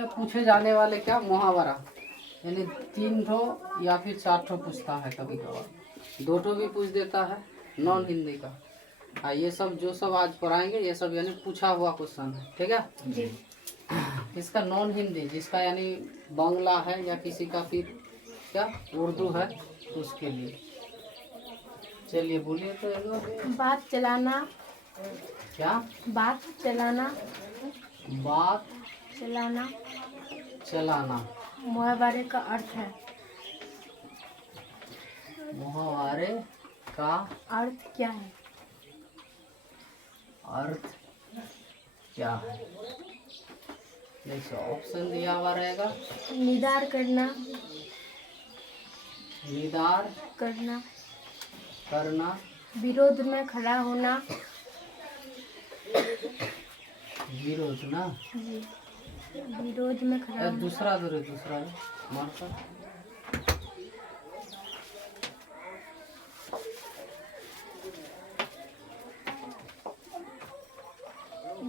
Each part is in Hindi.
में पूछे जाने वाले क्या मुहावरा, यानी 3 ठो या फिर 4 ठो पूछता है, कभी कभार 2 ठो भी पूछ देता है नॉन हिंदी का। ये सब जो सब आज पढ़ाएंगे ये सब यानी पूछा हुआ क्वेश्चन है, ठीक है जी। इसका नॉन हिंदी जिसका यानी बांग्ला है या किसी का फिर क्या उर्दू है उसके लिए। चलिए बोलिए तो एक बार। बात चलाना। क्या? बात चलाना। बात चलाना चलाना मुहावरे का अर्थ है। मुहावरे का अर्थ क्या है? अर्थ क्या है? देखो ऑप्शन दिया हुआ रहेगा। निदार करना। निदार करना। करना। विरोध में खड़ा होना। विरोध ना। जी। विरोध में खड़ा होना। दूसरा मार्कर।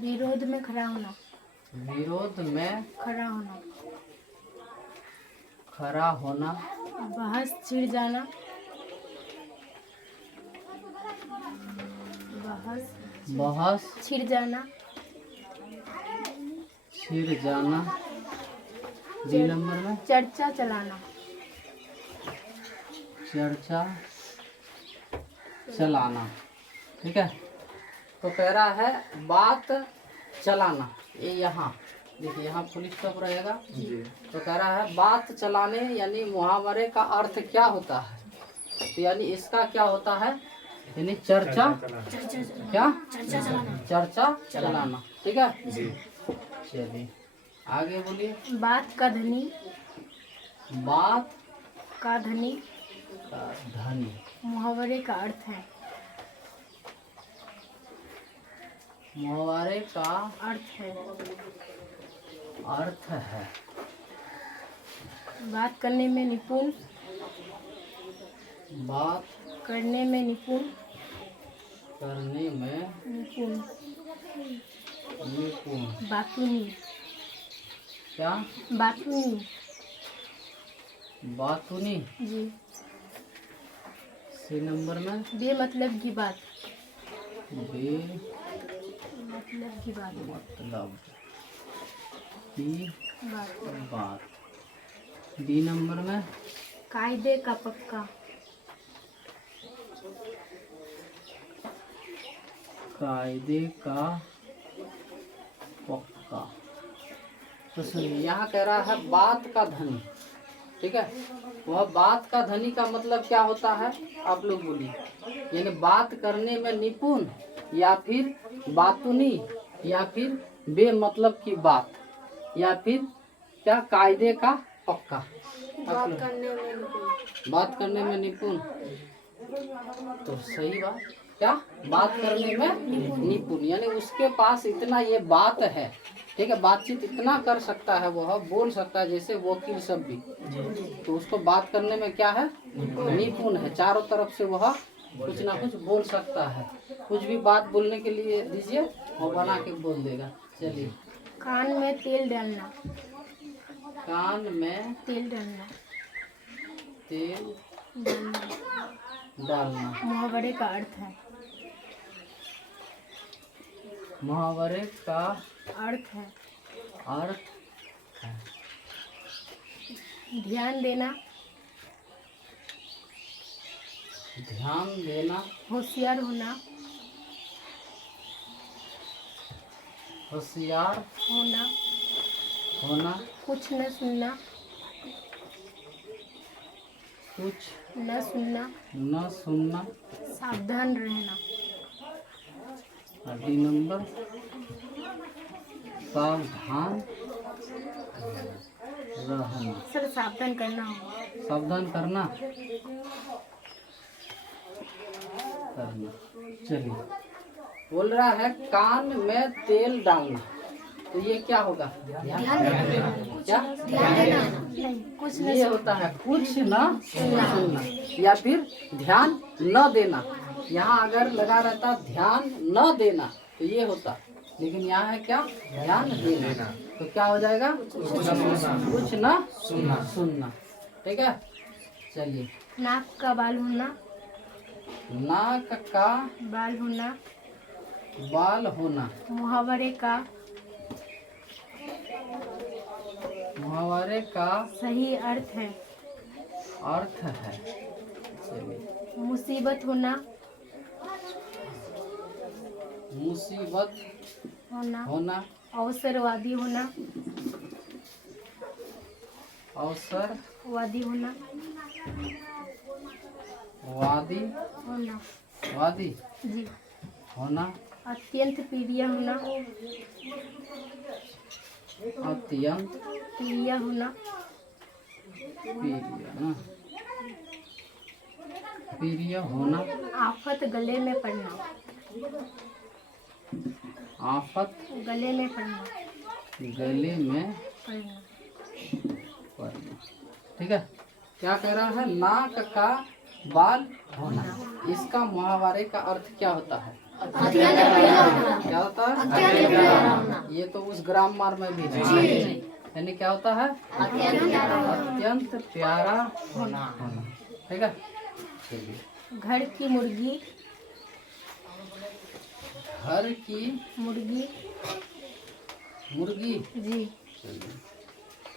विरोध में खड़ा होना। विरोध में खड़ा होना। खड़ा होना। बहस छिड़ जाना। बहस छिड़ जाना। छिड़ जाना। 2 नंबर में चर्चा चलाना। चर्चा चलाना, ठीक है। तो कह रहा है बात चलाना, ये यहाँ देखिए यहाँ फुल स्टॉप रहेगा जी। तो कह रहा है बात चलाने यानी मुहावरे का अर्थ क्या होता है, तो यानी इसका क्या होता है, यानी चर्चा क्या चर्चा चलाना, ठीक है जी। चलिए आगे बोलिए। बात का धनी। बात का धनी का धनी मुहावरे का अर्थ है। मुहावरे का अर्थ है। अर्थ है बात करने में निपुण। बात करने में निपुण। करने में निपुण। निपुण। बातूनी। क्या? बातूनी। बातूनी जी। 6 नंबर में बेमतलब की बात। मतलब की बात। की बात। बात। डी नंबर में कायदे का पक्का। कायदे का पक्का। तो सुनिए यहाँ कह रहा है बात का धनी, ठीक है। वह बात का धनी का मतलब क्या होता है आप लोग बोलिए, यानी बात करने में निपुण या फिर बातूनी या फिर बेमतलब की बात या फिर क्या कायदे का पक्का। बात करने में निपुण। बात करने में निपुण, तो सही बात क्या बात करने में निपुण यानी उसके पास इतना ये बात है, ठीक है। बातचीत इतना कर सकता है, वह बोल सकता है जैसे वकील सब भी, तो उसको बात करने में क्या है निपुण है। चारों तरफ से वह कुछ ना कुछ बोल सकता है। कुछ भी बात बोलने के लिए दीजिए वो बना के बोल देगा। चलिए। कान में तेल डालना। कान में तेल डालना। तेल डालना डालना मुहावरे का अर्थ है। मुहावरे का अर्थ है। अर्थ है ध्यान देना। ध्यान देना। होशियार होना। होशियार होना। होना। कुछ न सुनना। कुछ न सुनना। न सुनना। सावधान रहना। 2 नंबर सावधान रहना। सर सावधान करना होगा। सावधान करना। चलिए बोल रहा है कान में तेल डालना, तो ये क्या होगा ध्यान देना। क्या ध्यान देना। नहीं, कुछ न ये होता है कुछ न सुनना या फिर ध्यान न देना। यहाँ अगर लगा रहता ध्यान न देना तो ये होता लेकिन यहाँ है क्या, ध्यान देना। तो क्या हो जाएगा, कुछ ना सुनना। ठीक है, चलिए। नाक का बाल होना, नाक का बाल होना, बाल होना, मुहावरे का मुहावरे का सही अर्थ है। अर्थ है। चलिए। मुसीबत होना, मुसीबत होना, अवसरवादी होना, अवसरवादी होना, होना वादी जी। होना, अत्यंत प्रिय होना, अत्यंत प्रिय होना, प्रिय होना, आफत गले में पड़ना, आफत गले में पड़ना, गले में पड़ना। पड़ना। ठीक है, क्या कह रहा है, नाक का बाल होना, इसका मुहावरे का अर्थ क्या होता है, क्या होता है, ये तो उस ग्रामर में भी है, यानी क्या होता है, अत्यंत प्यारा होना। ठीक है, चलिए। घर की मुर्गी, घर की मुर्गी मुर्गी, जी।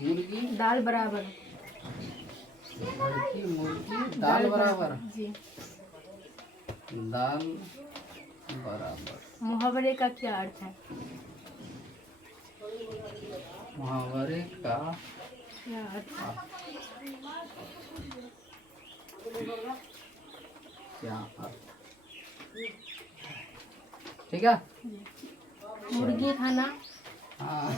मुर्गी, दाल बराबर, घर की मुर्गी दाल बराबर, जी। दाल बराबर। मुहावरे का क्या अर्थ है, मुहावरे का क्या अर्थ है? क्या अर्थ, ठीक है। मुर्गी खाना, हाँ,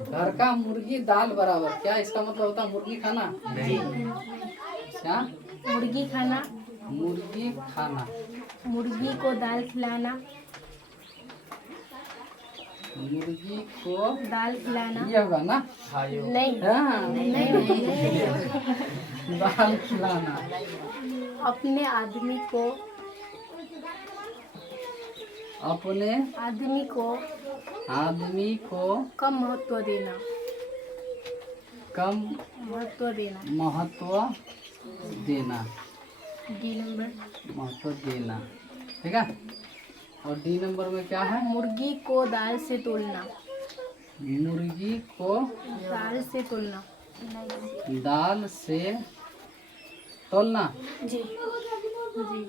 घर का मुर्गी दाल बराबर, क्या इसका मतलब होता है मुर्गी खाना, क्या, मुर्गी खाना, मुर्गी खाना, मुर्गी को दाल खिलाना, मुर्गी को दाल खिलाना, ये होगा ना, नहीं, हाँ, नहीं। दाल खिलाना, अपने आदमी को, अपने आदमी को कम महत्व देना, कम महत्व देना। महत्व देना, डी नंबर, महत्व देना। ठीक है, और डी नंबर में क्या है, मुर्गी को दाल से तोलना, मुर्गी को दाल से तोलना, दाल से तोलना, जी जी।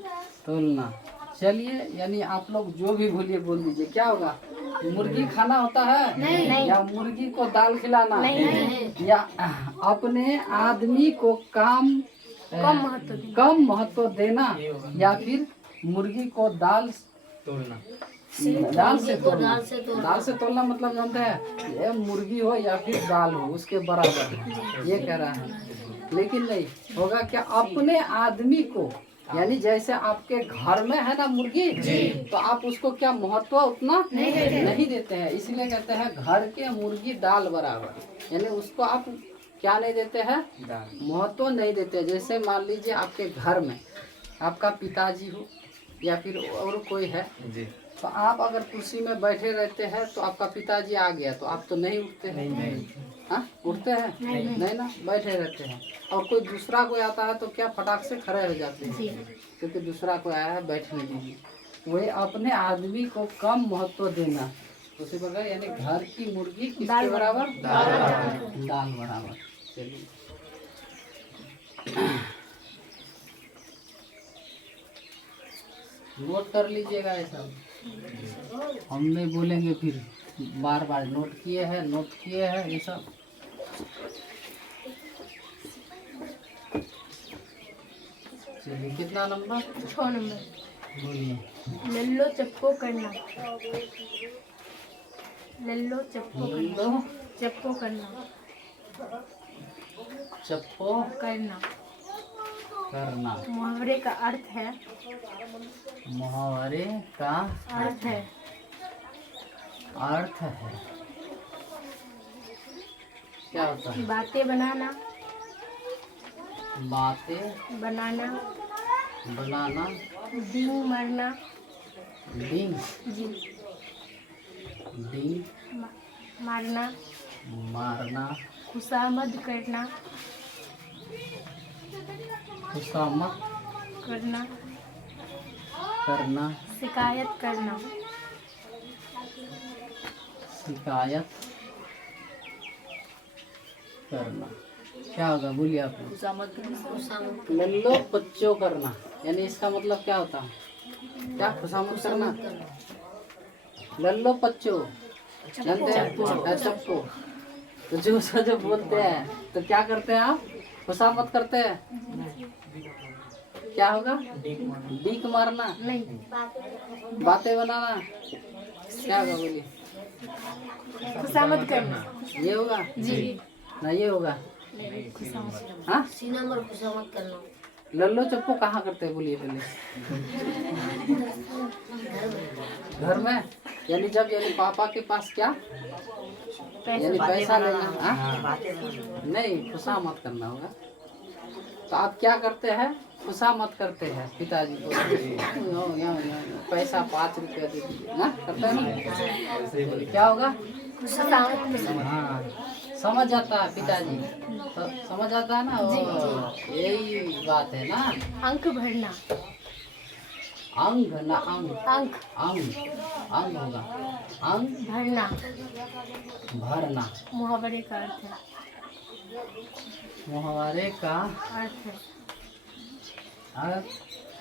तोलना। चलिए, यानी आप लोग जो भी बोलिए बोल दीजिए, क्या होगा, मुर्गी खाना होता है, नहीं। या मुर्गी को दाल खिलाना, नहीं। या अपने आदमी को कम महत्व देना, कम महत्व देना, या फिर मुर्गी को दाल से तोलना। दाल से तोलना मतलब जानते हैं, ये मुर्गी हो या फिर दाल हो उसके बराबर, ये कह रहा है। लेकिन नहीं होगा क्या, अपने आदमी को, यानी जैसे आपके घर में है ना मुर्गी, तो आप उसको क्या महत्व उतना नहीं देते हैं, इसलिए कहते हैं घर के मुर्गी दाल बराबर, यानी उसको आप क्या नहीं देते हैं, महत्व नहीं देते। जैसे मान लीजिए आपके घर में आपका पिताजी हो या फिर और कोई है, तो आप अगर कुर्सी में बैठे रहते हैं तो आपका पिताजी आ गया तो आप तो नहीं उठते हैं, हाँ उठते हैं, नहीं ना, बैठे रहते हैं। और कोई दूसरा कोई आता है तो क्या फटाक से खड़े हो जाते हैं, क्योंकि दूसरा कोई आया है, बैठने दीजिए। वही अपने आदमी को कम महत्व देना, उसी प्रकार यानी घर की मुर्गी किसके बराबर, दाल बराबर। चलिए, नोट कर लीजिएगा ऐसा, हम नहीं बोलेंगे फिर बार बार, नोट किए हैं ये सब। चलिए, कितना नंबर, 6 नंबर, बोलिए। लल्लो चप्पो करना, लल्लो चप्पो करना, लो चप्पो करना, चप्पो करना। करना, मुहावरे का अर्थ है, मुहावरे का अर्थ है, अर्थ है, क्या होता है, बातें बनाना, बातें बनाना, बनाना, डींग मारना, डिंग जी। डींग मारना, मारना, खुशामद करना, खुशामद करना, करना, शिकायत करना, शिकायत करना। क्या होगा बोलिए आप लोग। लल्लो बच्चों करना, यानी इसका मतलब क्या होता है? क्या खुशामद करना? लल्लो बच्चों जानते हैं? चप्पू। तो जो बोलते हैं तो क्या करते हैं आप? खुशामद करते हैं। क्या होगा? डीक मारना, नहीं, बातें बनाना। क्या होगा बोलिए। खुशामद करना। ये होगा जी, ना, ये होगा। खुशामद। हाँ, सीना पर खुशामद करना। लल्लो चप्पू कहाँ करते हैं बोलिए पहले। घर में, यानी जब यानी पापा के पास क्या, यानी पैसा लेना। हाँ? नहीं, खुशामद करना होगा। तो आप क्या करते हैं? खुशामद करते हैं पिताजी को। यो, पैसा 5 रुपया दे दीजिए ना, करते हैं ना। क्या होगा? हाँ, समझ जाता है पिताजी। तो समझ आता है ना। यही बात है ना। अंक भरना, अंग ना, अंग अंक अंग अंग होगा। अंग भरना, भरना, मुहावरे का अर्थ है। मुहावरे का अर्थ है अर्थ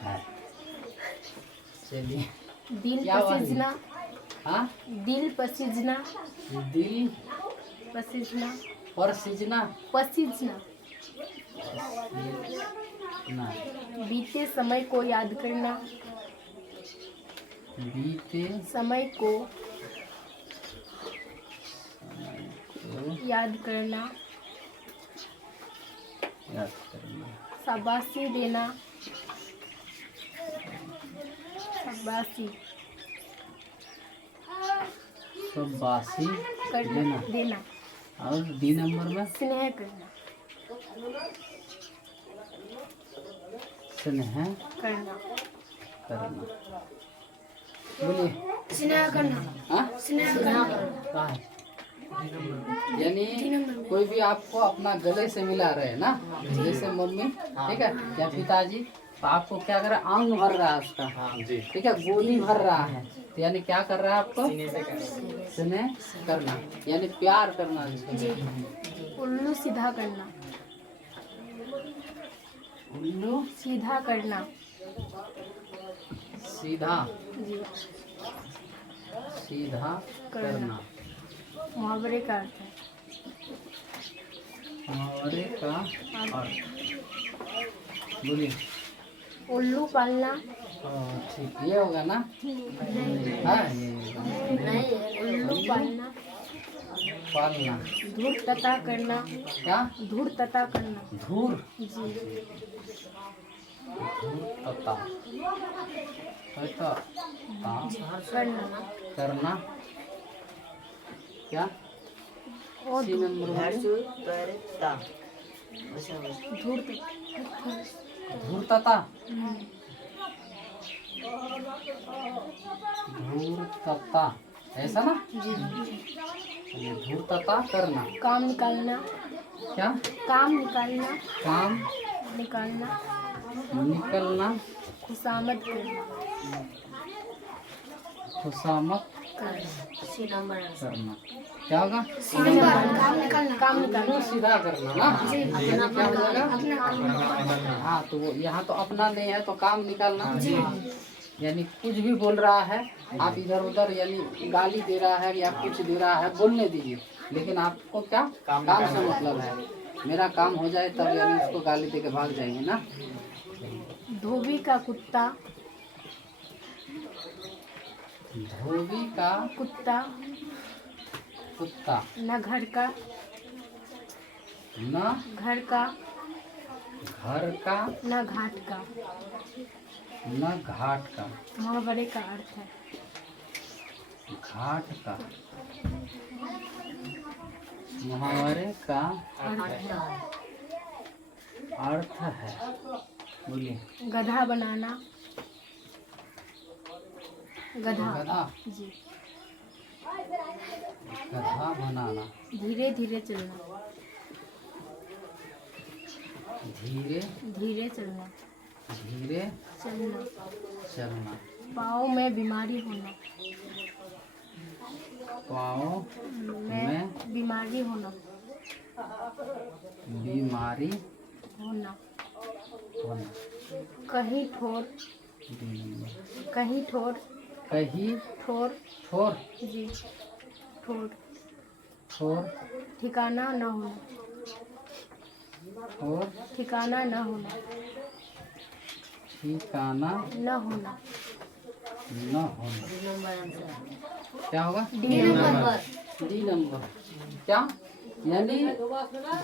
है। चलिए, दिल क्या बात है? पसीजना, हाँ, दिल पसीजना, दिल पसीजना, पर सीजना पसीजना, ना, बीते समय को याद करना, बीते समय को को याद करना, याद करना, शाबाशी देना, शाबाशी शाबाशी करना, देना, और डी नंबर में स्नेह करना, स्नेह करना, करना। बोलिए। स्नेह करना। हाँ, स्नेह करना। कहाँ है? यानी कोई भी आपको अपना गले से मिला रहे ना, जैसे मम्मी, ठीक है, या पिताजी, तो आपको क्या कर रहा है? अंग भर रहा है उसका, ठीक है, गोली भर रहा है। तो यानी क्या कर रहा है आपको? स्नेह करना, यानी प्यार करना जिसको। उल्लू सीधा करना, उल्लू सीधा करना, सीधा, जी, सीधा करना। मुहावरे का अर्थ है। मुहावरे का अर्थ बोलिए। उल्लू पालना, ठीक, ये होगा ना। हाँ, ये होगा। उल्लू पालना, पालना, धूर्तता करना, क्या? धूर्तता करना, धूर, जी, धूर्तता, करना, करना। क्या? और सी नंबर में धूर्त, धूर्तता, धूर्तता, ऐसा ना। जी, ये धूर्तता करना। काम निकालना, क्या? काम निकालना, काम निकालना, निकलना, खुशामद करना, खुशामद करना, करना। क्या होगा? काम निकालना, उल्लू सीधा करना ना। यानी क्या हो जाएगा? हाँ, तो वो यहाँ तो अपना नहीं है तो काम निकालना। यानी कुछ भी बोल रहा है, आप इधर उधर यानी गाली दे रहा है या कुछ दे रहा है, बोलने दीजिए, लेकिन आपको क्या काम से मतलब है? मेरा काम हो जाए तब यानी उसको गाली दे के भाग जाएंगे ना। धोबी का कुत्ता, धोबी का कुत्ता, कुत्ता, न घर का, न घर का, घर का, न घाट का, न घाट का। मुहावरे का अर्थ है। घाट का, मुहावरे का अर्थ है। बोलिए। गधा बनाना, गधा, गधा, जी, गधा बनाना, धीरे धीरे चलना, धीरे धीरे चलना, धीरे चलना, चलना, पाँव में बीमारी होना, पाँव में बीमारी होना, बीमारी होना, होना, कहीं ठोर, कहीं ठोर, कहीं ठोर, ठोर, जी, ठोर, ठोर, ठिकाना न होना, ठोर, ठिकाना न होना, ठिकाना न होना, न होना। क्या होगा? D number, D number. क्या? यानी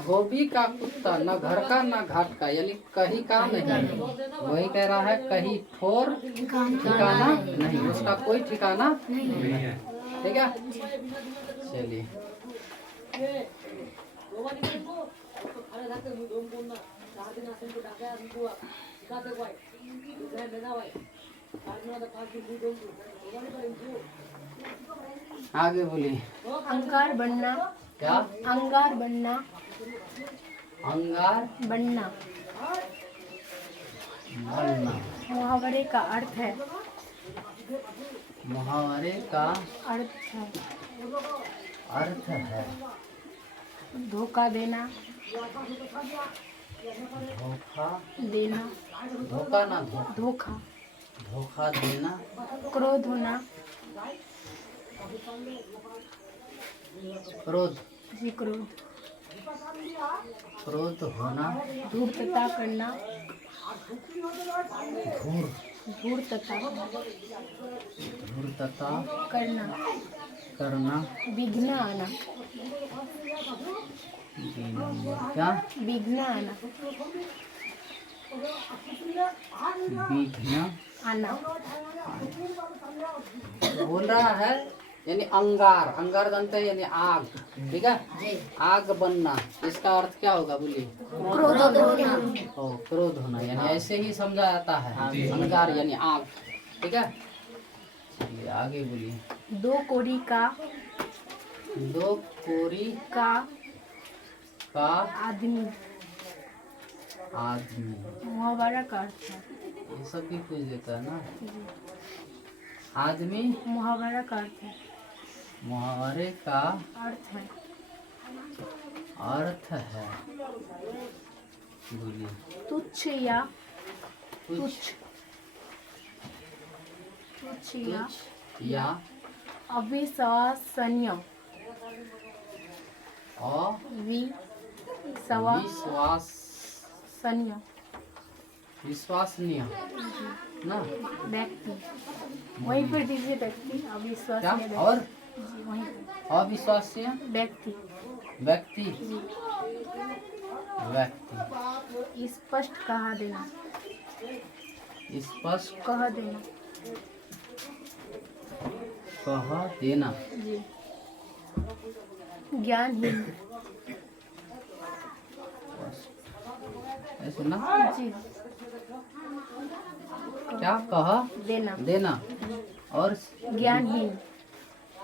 धोबी का कुत्ता, न घर का न घाट का, यानी कहीं का नहीं। वही कह रहा है कहीं ठोर ठिकाना नहीं, उसका कोई ठिकाना नहीं है। ठीक है, चलिए। आगे बोलिए। अंगार बनना, क्या? अंगार बनना, अंगार बनना, बनना। मुहावरे का अर्थ है, मुहावरे का अर्थ है, अर्थ है धोखा देना, धोखा देना, धोखा ना धोखा, धोखा देना, क्रोध होना, क्रोध जी क्रोध, क्रोध होना, धूर्तता करना, धूर धूर्तता धूर्तता करना, करना, विघ्न आना, क्या? विघ्न आना, विघ्न आना, बोल रहा है, यानी अंगार, अंगार जानते हैं, यानी आग। ठीक है, आग बनना, इसका अर्थ क्या होगा? बोलिए। क्रोध होना, ओ, क्रोध होना, यानी ऐसे ही समझा जाता है, अंगार यानी आग। ठीक है, चलिए आगे बोलिए। दो कोरी का, दो कोरी का का आदमी, आदमी, मुहावरा का अर्थ है, ये सब भी पूछ देता है ना। आदमी मुहावरा का अर्थ है, मुहावरे का अर्थ है, अर्थ है। बोलिए। तुच्छ या तुच्छ तुच्छ या या अविश्वसनीय, अविश्वसनीय, विश्वसनीय ना। व्यक्ति, वहीं पर दीजिए व्यक्ति, क्या? अविश्वसनीय व्यक्ति। और जी वहीं पर अविश्वसनीय व्यक्ति, व्यक्ति, जी व्यक्ति, स्पष्ट कहा देना, स्पष्ट कह देना, कह देना, जी ज्ञानहीन, ऐसे ना। जी क्या? कह देना, देना, और ज्ञानहीन,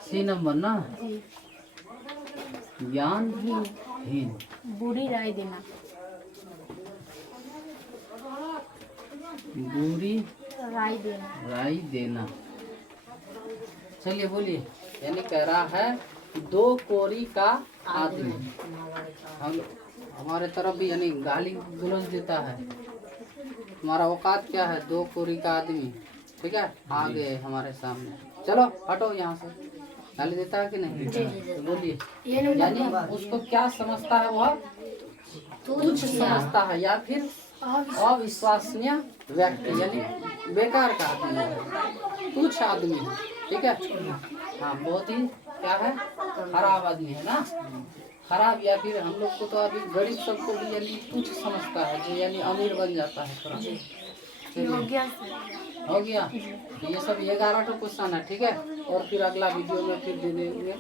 सी नंबर ना, जी ज्ञानहीन, बुरी राय देना, बुरी राय देना, राय देना। चलिए बोलिए। यानी कह रहा है दो कोरी का आदमी, हम हमारे तरफ भी यानी गाली गलौज देता है। हमारा औकात क्या है? दो कोरी का आदमी। ठीक है, आ गए हमारे सामने, चलो हटो यहाँ से। गाली देता है कि नहीं? तो बोलिए। यानी उसको क्या समझता है? वह तुच्छ समझता है, या फिर अविश्वसनीय व्यक्ति, यानी बेकार का आदमी है, तुच्छ आदमी है। ठीक है, हाँ, बहुत ही क्या है? खराब आदमी है ना, खराब। या फिर हम लोग को तो अभी गरीब सबको भी यानी तुच्छ समझता है, जो यानी अमीर बन जाता है थोड़ा। हो गया सर। हो गया। ये सब 11 क्वेश्चन है। ठीक है, और फिर अगला वीडियो में फिर दे देंगे।